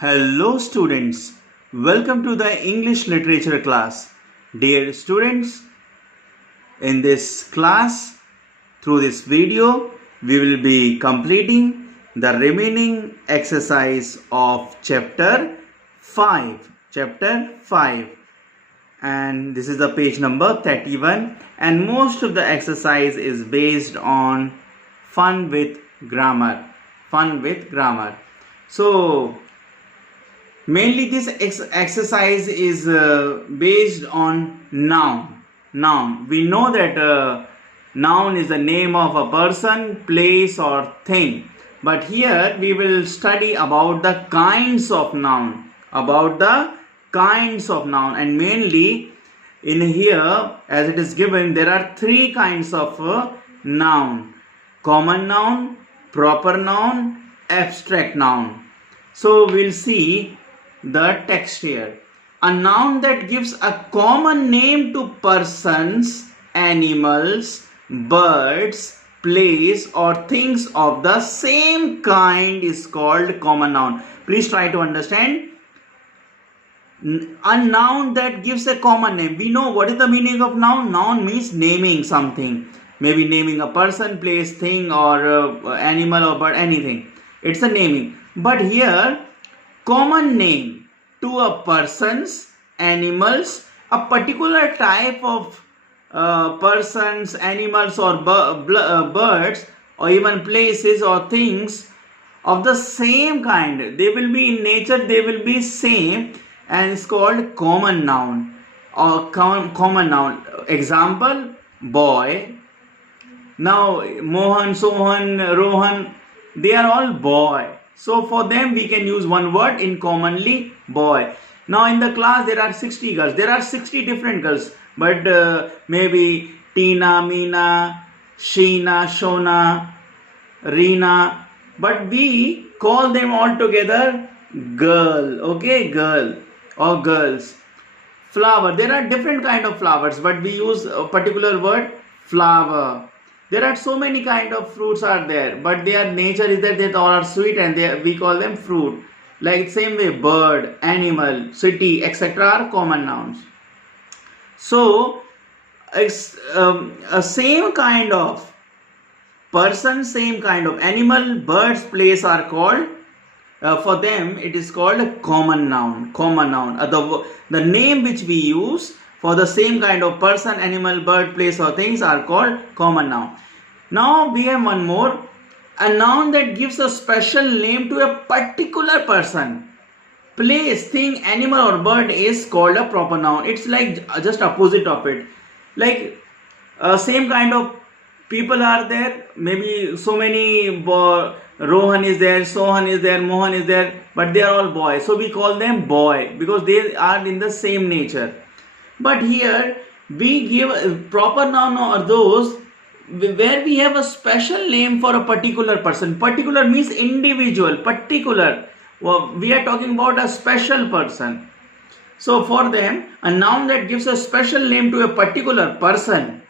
Hello students, welcome to the English literature class. Dear students, in this class, through this video, we will be completing the remaining exercise of chapter 5. And this is the page number 31, and most of the exercise is based on fun with grammar. So mainly this exercise is based on noun. We know that noun is the name of a person, place or thing, but here we will study about the kinds of noun, and mainly in here, as it is given, there are three kinds of noun: common noun, proper noun, abstract noun. So we'll see the text here. A noun that gives a common name to persons, animals, birds, place or things of the same kind is called common noun. Please try to understand. A noun that gives a common name. We know what is the meaning of noun. Noun means naming something. Maybe naming a person, place, thing or animal or bird, anything. It's a naming. But here, common name to a persons, animals, a particular type of persons, animals or birds or even places or things of the same kind. They will be in nature, they will be same, and it's called common noun or common noun. Example, boy. Now Mohan, Sohan, Rohan, they are all boy. So for them we can use one word in commonly, boy. Now in the class there are 60 girls. There are 60 different girls. But maybe Tina, Meena, Sheena, Shona, Reena. But we call them all together girl. Okay, girl or girls. Flower. There are different kind of flowers, but we use a particular word, flower. There are so many kind of fruits are there, but their nature is that they all are sweet and we call them fruit. Like same way, bird, animal, city, etc. are common nouns. So a same kind of person, same kind of animal, birds, place are called, for them it is called a common noun. The name which we use for the same kind of person, animal, bird, place or things are called common noun. Now we have one more. A noun that gives a special name to a particular person, place, thing, animal or bird is called a proper noun. It's like just opposite of it. Like same kind of people are there. Maybe so many Rohan is there, Sohan is there, Mohan is there, but they are all boys. So we call them boy because they are in the same nature. But here we give a proper noun or those where we have a special name for a particular person. Particular means individual, particular. We are talking about a special person. So for them, a noun that gives a special name to a particular person,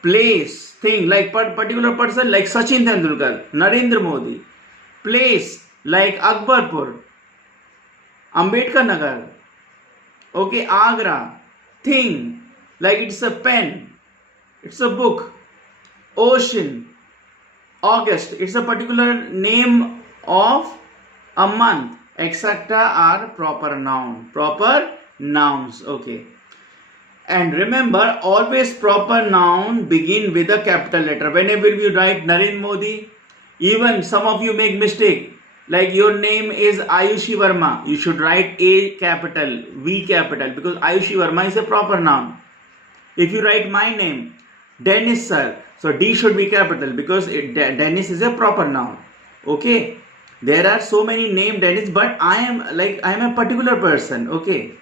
place, thing, like particular person like Sachin Tendulkar, Narendra Modi. Place like Akbarpur, Ambedkar Nagar, okay, Agra. Thing like it's a pen, it's a book. Ocean, August, it's a particular name of a month, etc. are proper nouns. Okay. And remember, always proper noun begin with a capital letter. Whenever you write Narendra Modi, even some of you make mistake. Like your name is Ayushi Verma, you should write A capital, V capital, because Ayushi Verma is a proper noun. If you write my name, Dennis sir, so D should be capital because Dennis is a proper noun. Okay, there are so many named Dennis, but I am a particular person. Okay.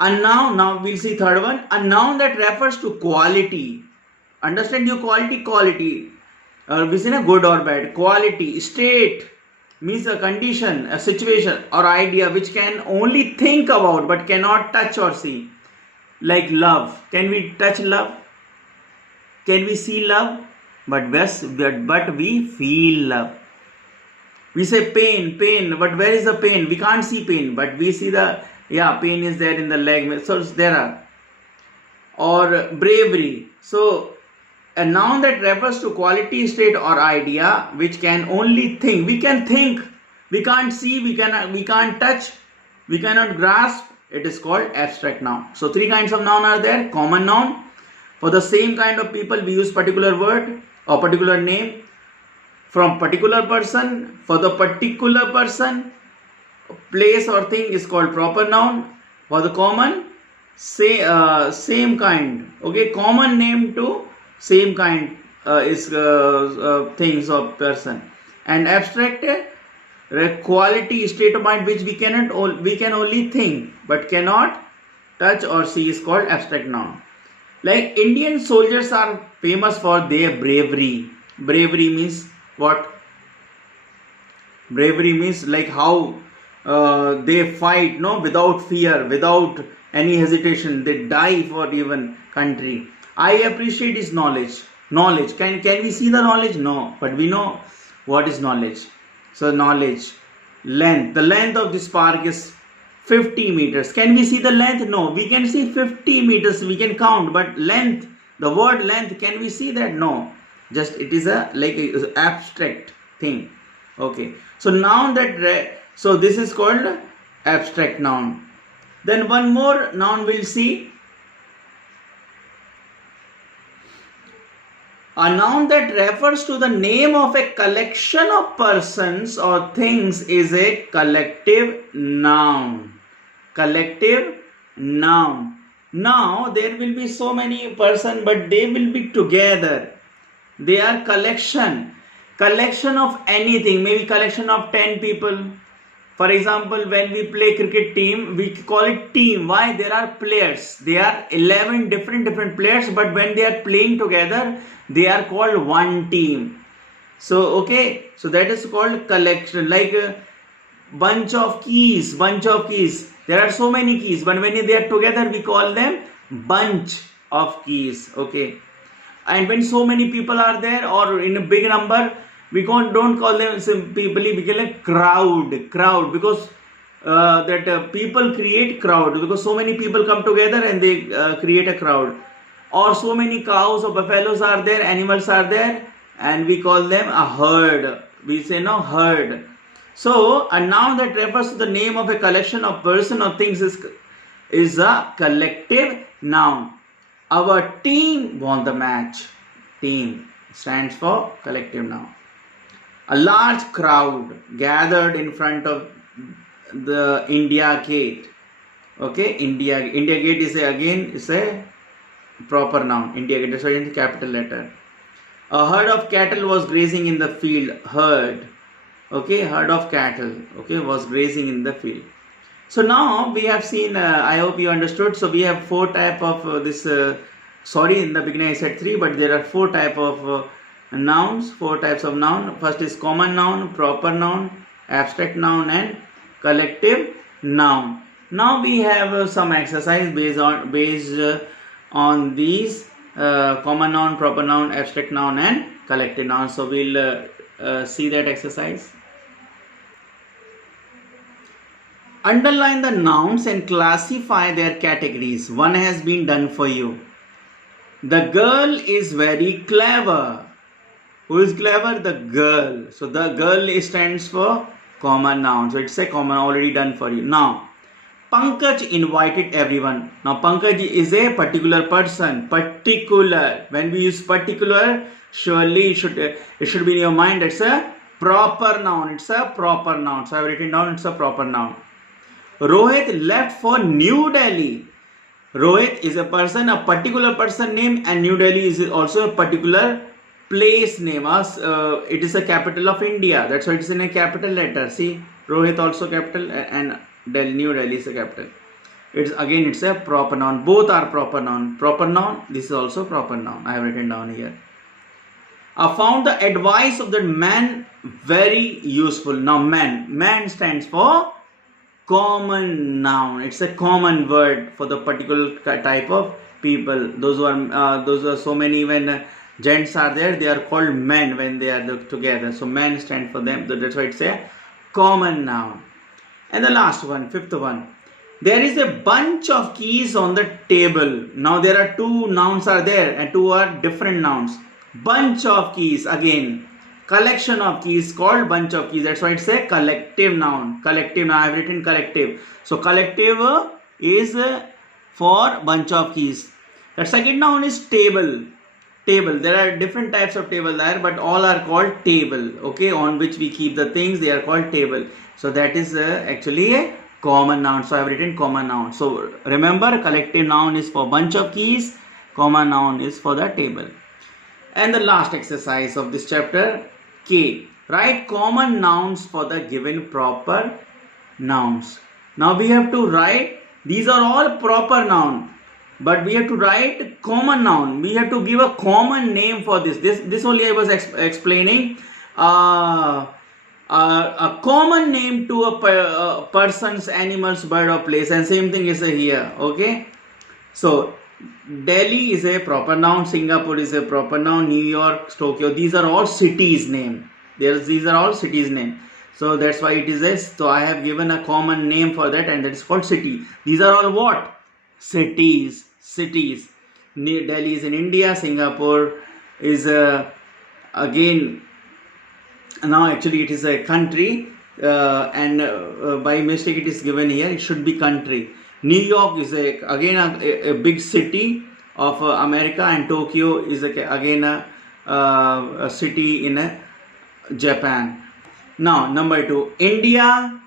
A noun, now we'll see third one, a noun that refers to quality. Understand your quality. We say good or bad. Quality, state means a condition, a situation or idea which can only think about but cannot touch or see. Like love. Can we touch love? Can we see love? But we feel love. We say pain, pain, but where is the pain? We can't see pain, but we see pain is there in the leg. So there are. Or bravery. So a noun that refers to quality, state, or idea which can only think. We can think. We can't see. We can't touch. We cannot grasp. It is called abstract noun. So three kinds of noun are there. Common noun. For the same kind of people, we use particular word or particular name from particular person. For the particular person, place or thing is called proper noun. For the common, same kind. Okay, common name to same kind is things or person. And abstract quality, state of mind which we can only think but cannot touch or see is called abstract noun. Like Indian soldiers are famous for their bravery. Bravery means what? Bravery means like how they fight, no, without fear, without any hesitation. They die for even country. I appreciate his knowledge. Knowledge. Can we see the knowledge? No, but we know what is knowledge. So knowledge. Length. The length of this park is 50 meters. Can we see the length? No, we can see 50 meters. We can count, but length, the word length, can we see that? No. Just it is a abstract thing. Okay. So noun so this is called abstract noun. Then one more noun we'll see. A noun that refers to the name of a collection of persons or things is a collective noun. Collective noun. Now there will be so many persons, but they will be together. They are collection of anything. Maybe collection of 10 people. For example, when we play cricket team, we call it team. Why? There are players. There are 11 different players, but when they are playing together, they are called one team. So, okay. So that is called collection. Like a bunch of keys. There are so many keys, but when they are together, we call them bunch of keys. Okay. And when so many people are there or in a big number, we don't call them simply, we call it crowd, because people create crowd, because so many people come together and they create a crowd. Or so many cows or buffaloes are there, animals are there, and we call them a herd. We say no, herd. So a noun that refers to the name of a collection of person or things is a collective noun. Our team won the match. Team stands for collective noun. A large crowd gathered in front of the India Gate. Okay, India Gate is a proper noun. India Gate is in the capital letter. A herd of cattle was grazing in the field. Herd. Okay, herd of cattle. Okay, was grazing in the field. So now we have seen. I hope you understood. So we have four type of this. Sorry, in the beginning I said three, but there are four type of nouns, four types of noun. First is common noun, proper noun, abstract noun, and collective noun. Now we have some exercise based on these common noun, proper noun, abstract noun, and collective noun. So we'll see that exercise. Underline the nouns and classify their categories. One has been done for you. The girl is very clever. Who is clever? The girl. So the girl stands for common noun. So it's a common, already done for you. Now, Pankaj invited everyone. Now, Pankaj is a particular person. Particular. When we use particular, surely it should be in your mind. It's a proper noun. It's a proper noun. So I've written down it's a proper noun. Rohit left for New Delhi. Rohit is a person, a particular person name, and New Delhi is also a particular place name. It is a capital of India. That's why it's in a capital letter. See, Rohit also capital and New Delhi is a capital. It's a proper noun. Both are proper noun. Proper noun. This is also proper noun. I have written down here. I found the advice of that man very useful. Now, man stands for common noun. It's a common word for the particular type of people. Those are so many when gents are there, they are called men when they are together. So men stand for them. So that's why it's a common noun. And the last one, fifth one. There is a bunch of keys on the table. Now there are two nouns are there and two are different nouns. Bunch of keys, again. Collection of keys called bunch of keys. That's why it's a collective noun. Collective noun. I have written collective. So collective is for bunch of keys. The second noun is table. Table. There are different types of table there, but all are called table. Okay, on which we keep the things, they are called table. So that is actually a common noun. So I have written common noun. So remember, collective noun is for bunch of keys. Common noun is for the table. And the last exercise of this chapter, K. Write common nouns for the given proper nouns. Now we have to write, these are all proper noun, but we have to write common noun. We have to give a common name for this. This only I was explaining. A common name to a person's, animals, bird or place, and same thing is here. Okay, so Delhi is a proper noun, Singapore is a proper noun, New York, Tokyo, these are all cities name. These are all cities name. So that's why it is a, so I have given a common name for that, and that is called city. These are all what? Cities. Cities. Delhi is in India, Singapore is again, now actually it is a country, and by mistake it is given here, it should be country. New York is again a big city of America, and Tokyo is again a city in Japan. Now number 2, India,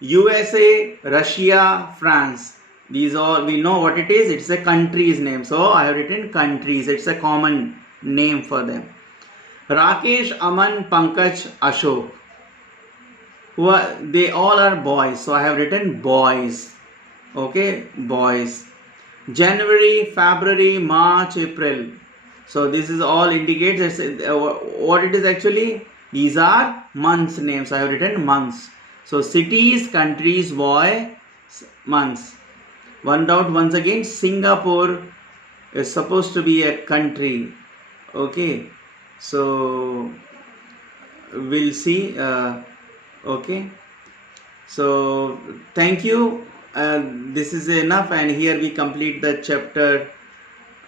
USA, Russia, France. These all we know what it is. It's a country's name. So I have written countries. It's a common name for them. Rakesh, Aman, Pankaj, Ashok. They all are boys. So I have written boys. Okay, boys. January, February, March, April. So this is all indicates what it is actually. These are months names. I have written months. So cities, countries, boy, months. One doubt once again, Singapore is supposed to be a country. Okay, so we'll see. Okay, so thank you. This is enough, and here we complete the chapter.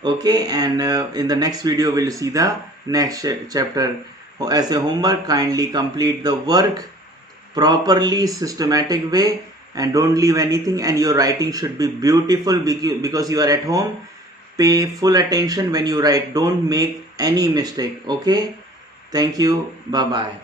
Okay, and in the next video we'll see the next chapter. As a homework, kindly complete the work properly, systematic way, and don't leave anything, and your writing should be beautiful because you are at home. Pay full attention when you write. Don't make any mistake. Okay, thank you. Bye bye.